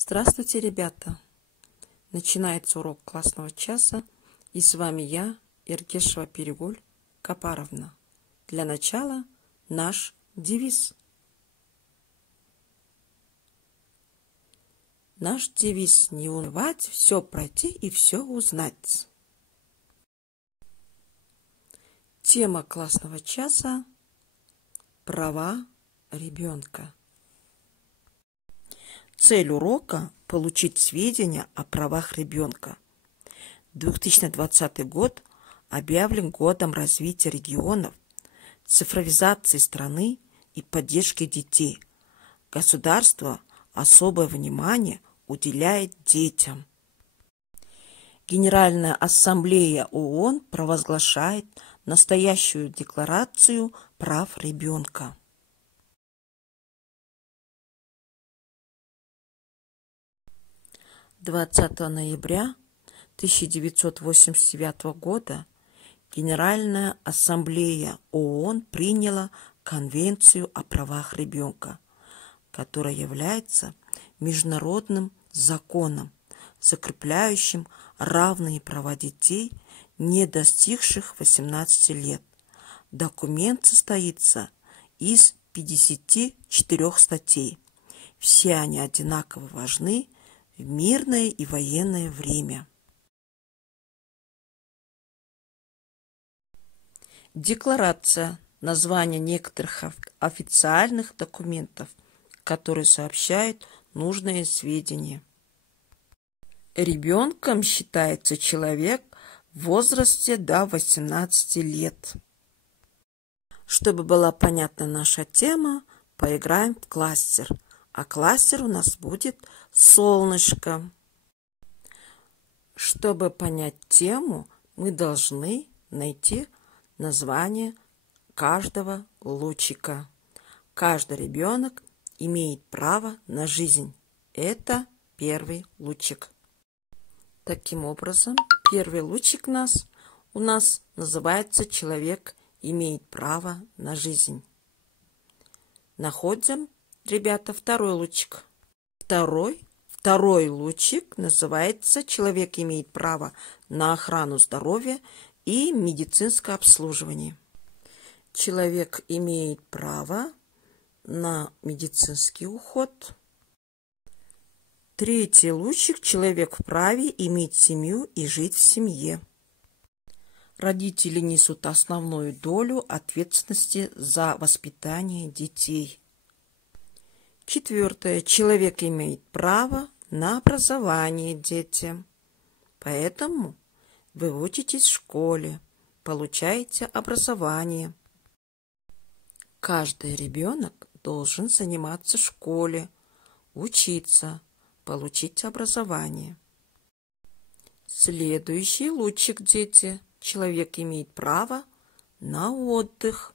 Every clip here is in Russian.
Здравствуйте, ребята! Начинается урок классного часа, и с вами я, Иргешева Перегуль Капаровна. Для начала наш девиз. Наш девиз: не унывать, все пройти и все узнать. Тема классного часа – права ребенка. Цель урока – получить сведения о правах ребенка. 2020 год объявлен годом развития регионов, цифровизации страны и поддержки детей. Государство особое внимание уделяет детям. Генеральная ассамблея ООН провозглашает настоящую декларацию прав ребенка. «20 ноября 1989 года Генеральная ассамблея ООН приняла Конвенцию о правах ребенка, которая является международным законом, закрепляющим равные права детей, не достигших 18 лет. Документ состоится из 54 статей. Все они одинаково важны в мирное и военное время. Декларация – название некоторых официальных документов, которые сообщают нужные сведения. Ребенком считается человек в возрасте до 18 лет. Чтобы была понятна наша тема, поиграем в кластер. А кластер у нас будет солнышко. Чтобы понять тему, мы должны найти название каждого лучика. Каждый ребенок имеет право на жизнь. Это первый лучик. Таким образом, первый лучик у нас называется «Человек имеет право на жизнь». Находим, ребята, второй лучик. Второй лучик называется «Человек имеет право на охрану здоровья и медицинское обслуживание». Человек имеет право на медицинский уход. Третий лучик – человек вправе иметь семью и жить в семье. Родители несут основную долю ответственности за воспитание детей. Четвертое. Человек имеет право на образование детям. Поэтому вы учитесь в школе, получаете образование. Каждый ребенок должен заниматься в школе, учиться, получить образование. Следующий лучик, дети. Человек имеет право на отдых.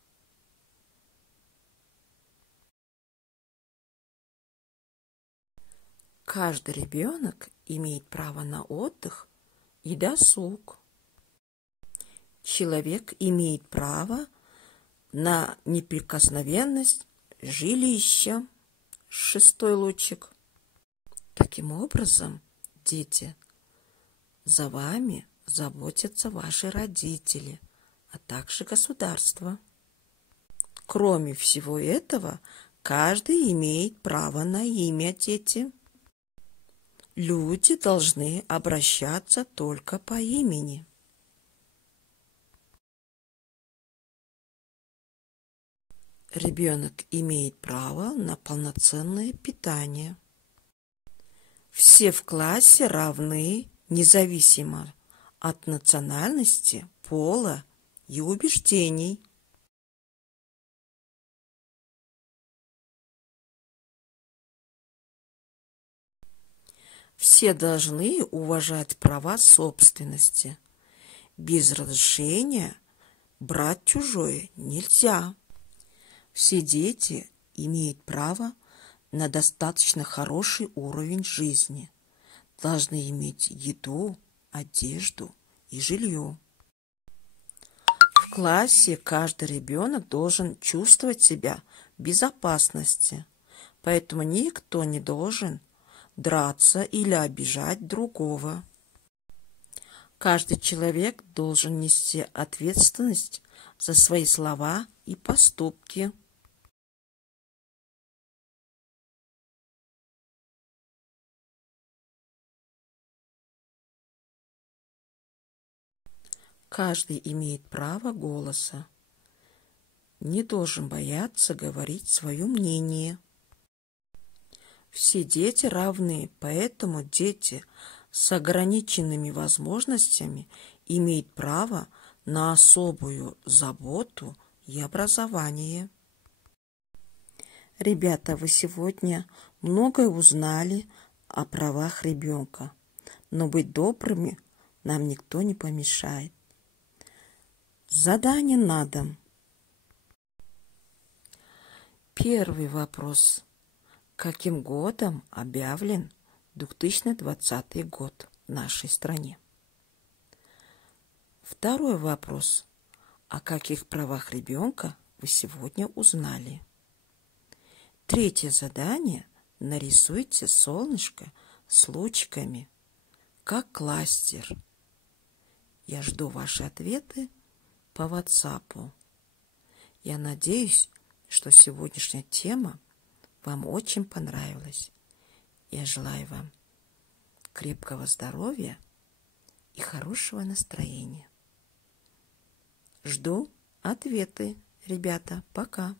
Каждый ребенок имеет право на отдых и досуг. Человек имеет право на неприкосновенность жилища. Шестой лучик. Таким образом, дети, за вами заботятся ваши родители, а также государство. Кроме всего этого, каждый имеет право на имя, дети. Люди должны обращаться только по имени. Ребенок имеет право на полноценное питание. Все в классе равны, независимо от национальности, пола и убеждений. Все должны уважать права собственности. Без разрешения брать чужое нельзя. Все дети имеют право на достаточно хороший уровень жизни. Должны иметь еду, одежду и жилье. В классе каждый ребенок должен чувствовать себя в безопасности, поэтому никто не должен драться или обижать другого. Каждый человек должен нести ответственность за свои слова и поступки. Каждый имеет право голоса, не должен бояться говорить свое мнение. Все дети равны, поэтому дети с ограниченными возможностями имеют право на особую заботу и образование. Ребята, вы сегодня многое узнали о правах ребенка, но быть добрыми нам никто не помешает. Задание на дом. Первый вопрос. Каким годом объявлен 2020 год в нашей стране? Второй вопрос. О каких правах ребенка вы сегодня узнали? Третье задание. Нарисуйте солнышко с лучиками, как кластер. Я жду ваши ответы по WhatsApp. Я надеюсь, что сегодняшняя тема вам очень понравилась. Я желаю вам крепкого здоровья и хорошего настроения. Жду ответы, ребята. Пока.